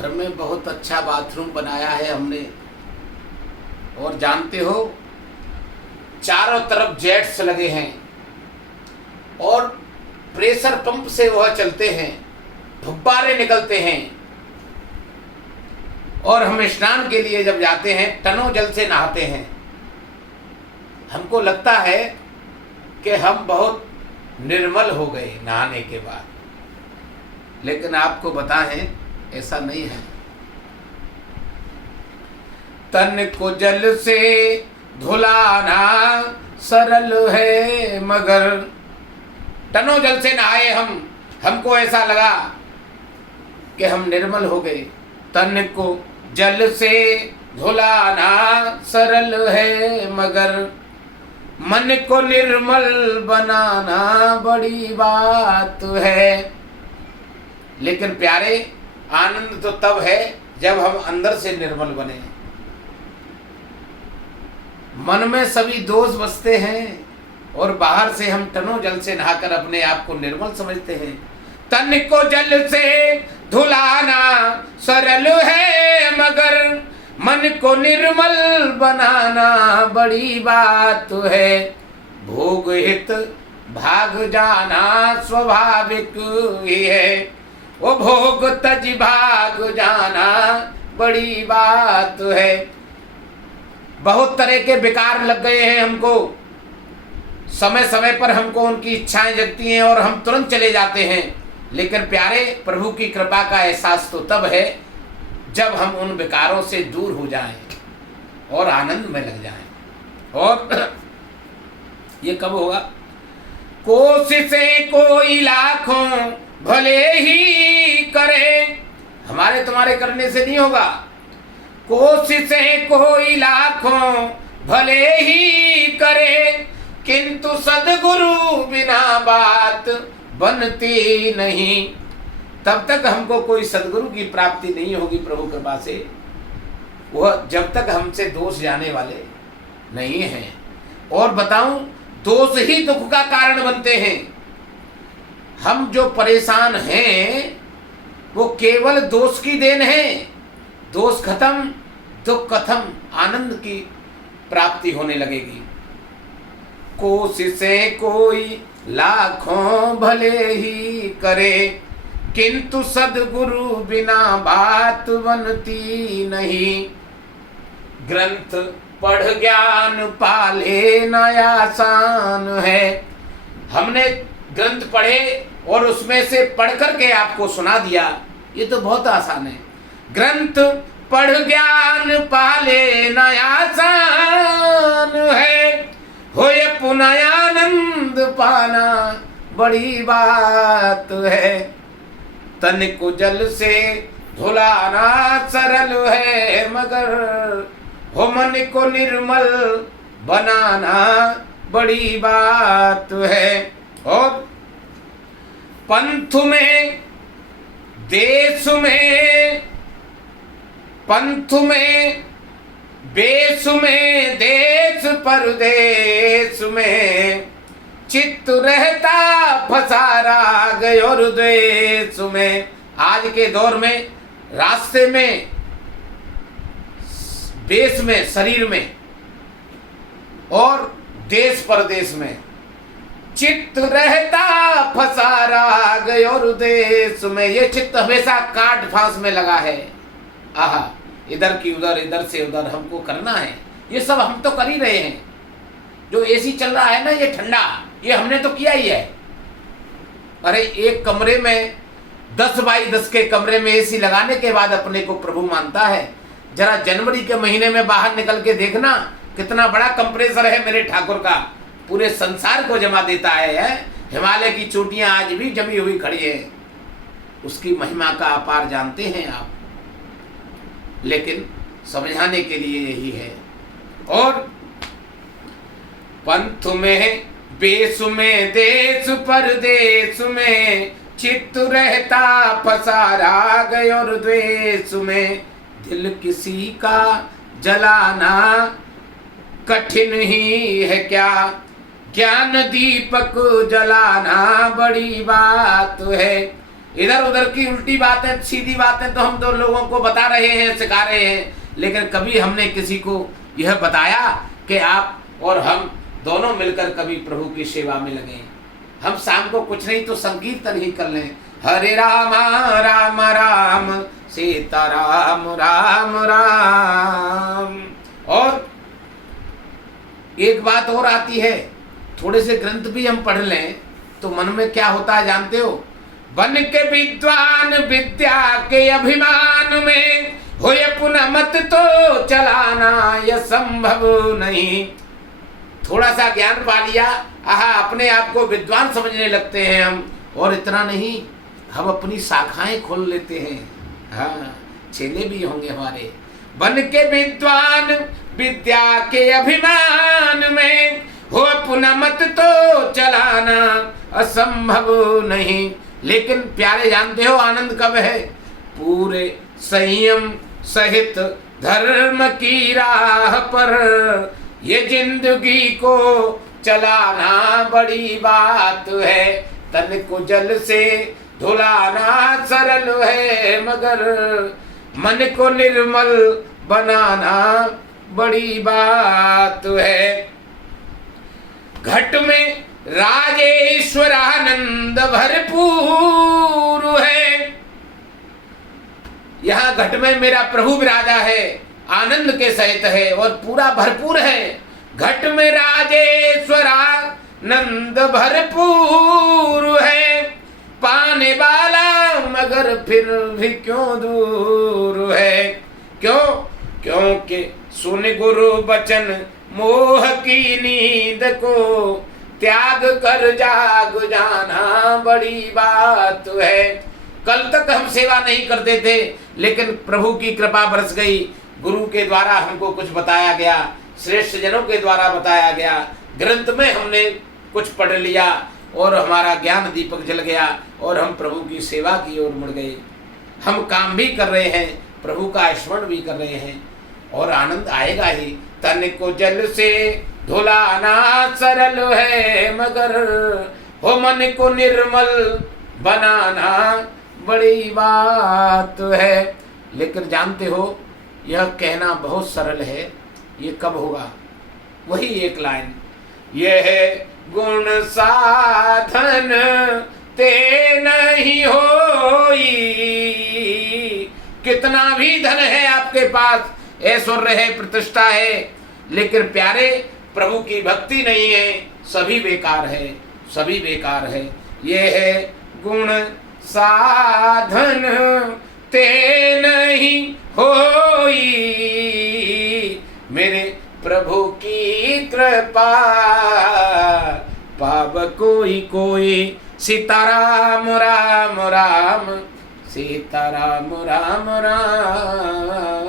घर में बहुत अच्छा बाथरूम बनाया है हमने, और जानते हो चारों तरफ जेट्स लगे हैं और प्रेशर पंप से वह चलते हैं, फुब्बारे निकलते हैं। और हम स्नान के लिए जब जाते हैं टनों जल से नहाते हैं। हमको लगता है कि हम बहुत निर्मल हो गए नहाने के बाद, लेकिन आपको बताएं ऐसा नहीं है। तन को जल से धुलाना सरल है, मगर टनों जल से नहाए हमको ऐसा लगा कि हम निर्मल हो गए। तन को जल से धुलाना सरल है, मगर मन को निर्मल बनाना बड़ी बात है। लेकिन प्यारे, आनंद तो तब है जब हम अंदर से निर्मल बने। मन में सभी दोष बसते हैं और बाहर से हम टनों जल से नहाकर अपने आप को निर्मल समझते हैं। तन को जल से धुलाना सरल है, मगर मन को निर्मल बनाना बड़ी बात है। भोग हित भाग जाना स्वाभाविक ही है, वो भोग तज भाग जाना बड़ी बात है। बहुत तरह के विकार लग गए हैं हमको, समय समय पर हमको उनकी इच्छाएं जगती हैं और हम तुरंत चले जाते हैं। लेकिन प्यारे, प्रभु की कृपा का एहसास तो तब है जब हम उन विकारों से दूर हो जाएं और आनंद में लग जाएं। और ये कब होगा? कोशिशें कोई लाखों भले ही करे, हमारे तुम्हारे करने से नहीं होगा। कोशिशें कोई लाखों भले ही करे, किंतु सद्गुरु बिना बात बनती नहीं। तब तक हमको कोई सद्गुरु की प्राप्ति नहीं होगी प्रभु कृपा से, वह जब तक हमसे दोष जाने वाले नहीं हैं। और बताऊं, दोष ही दुख का कारण बनते हैं। हम जो परेशान हैं वो केवल दोष की देन है। दोष खत्म, दुख खत्म, आनंद की प्राप्ति होने लगेगी। कोशिशें कोई लाखों भले ही करे, किंतु सद्गुरु बिना बात बनती नहीं। ग्रंथ पढ़ ज्ञान पाले न आसान है। हमने ग्रंथ पढ़े और उसमें से पढ़ करके आपको सुना दिया, ये तो बहुत आसान है। ग्रंथ पढ़ ज्ञान पाले न आसान है, होए पुनः आनंद पाना बड़ी बात है। तन को जल से धुलाना सरल है, मगर हो मन को निर्मल बनाना बड़ी बात है। और पंथ में, देश में, पंथ में, बेस में, देश परदेश में, चित्त रहता फंसा राग और द्वेष में। आज के दौर में रास्ते में, देश में, शरीर में, और देश परदेश में चित्त रहता फंसा राग और देश में। ये चित्त हमेशा काट फांस में लगा है। आहा, इधर की उधर, इधर से उधर हमको करना है। ये सब हम तो कर ही रहे हैं। जो एसी चल रहा है ना, ये ठंडा, ये हमने तो किया ही है। अरे एक कमरे में 10 बाई 10 के कमरे में एसी लगाने के बाद अपने को प्रभु मानता है। जरा जनवरी के महीने में बाहर निकल के देखना, कितना बड़ा कंप्रेसर है मेरे ठाकुर का, पूरे संसार को जमा देता है। हिमालय की चोटियां आज भी जमी हुई खड़ी है। उसकी महिमा का अपार जानते हैं आप, लेकिन समझाने के लिए यही है। और पंथ में, बेस में, देश परदेश में, चित्त रहता फंसा राग और द्वेष में। दिल किसी का जलाना कठिन ही है क्या, ज्ञान दीपक जलाना बड़ी बात है। इधर उधर की उल्टी बातें सीधी बातें तो हम तो लोगों को बता रहे हैं, सिखा रहे हैं, लेकिन कभी हमने किसी को यह बताया कि आप और हम दोनों मिलकर कभी प्रभु की सेवा में लगे। हम शाम को कुछ नहीं तो संकीर्तन ही कर लें, हरे राम राम राम सीता राम राम राम। और एक बात और आती है, थोड़े से ग्रंथ भी हम पढ़ लें तो मन में क्या होता है जानते हो? बन के विद्वान विद्या के अभिमान में होए पुनः मत तो चलाना यह संभव नहीं। थोड़ा सा ज्ञान पा लिया, आहा, अपने आप को विद्वान समझने लगते हैं हम। और इतना नहीं, हम अपनी शाखाएं खोल लेते हैं। हाँ, चेले भी होंगे हमारे। बन के विद्वान विद्या के अभिमान में हो पुनः मत तो चलाना असंभव नहीं। लेकिन प्यारे जानते हो आनंद कब है? पूरे संयम सहित धर्म की राह पर ये जिंदगी को चलाना बड़ी बात है। तन को जल से धुलाना सरल है, मगर मन को निर्मल बनाना बड़ी बात है। घट में राजेश्वर आनंद भरपूर है। यहाँ घट में मेरा प्रभु विराजा है, आनंद के सहित है और पूरा भरपूर है। घट में राजेश्वर आनंद भरपूर है, पाने वाला मगर फिर भी क्यों दूर है। क्यों? क्योंकि सुन गुरु बचन मोह की नींद को त्याग कर जाग जाना बड़ी बात है। कल तक हम सेवा नहीं करते थे, लेकिन प्रभु की कृपा बरस गई। गुरु के द्वारा हमको कुछ बताया गया, श्रेष्ठ जनों के द्वारा बताया गया, ग्रंथ में हमने कुछ पढ़ लिया और हमारा ज्ञान दीपक जल गया और हम प्रभु की सेवा की ओर मुड़ गए। हम काम भी कर रहे हैं, प्रभु का स्मरण भी कर रहे हैं और आनंद आएगा ही। तन को जल से धुलाना सरल है, मगर हो मन को निर्मल बनाना बड़ी बात है। लेकिन जानते हो, यह कहना बहुत सरल है, ये कब होगा? वही एक लाइन, यह गुण साधन ते नहीं होई। कितना भी धन है आपके पास, ऐश्वर्य है, प्रतिष्ठा है, लेकिन प्यारे प्रभु की भक्ति नहीं है, सभी बेकार है, सभी बेकार है। ये है गुण साधन ते नहीं होई, मेरे प्रभु की कृपा पाव कोई कोई। सीताराम राम राम सीताराम राम राम।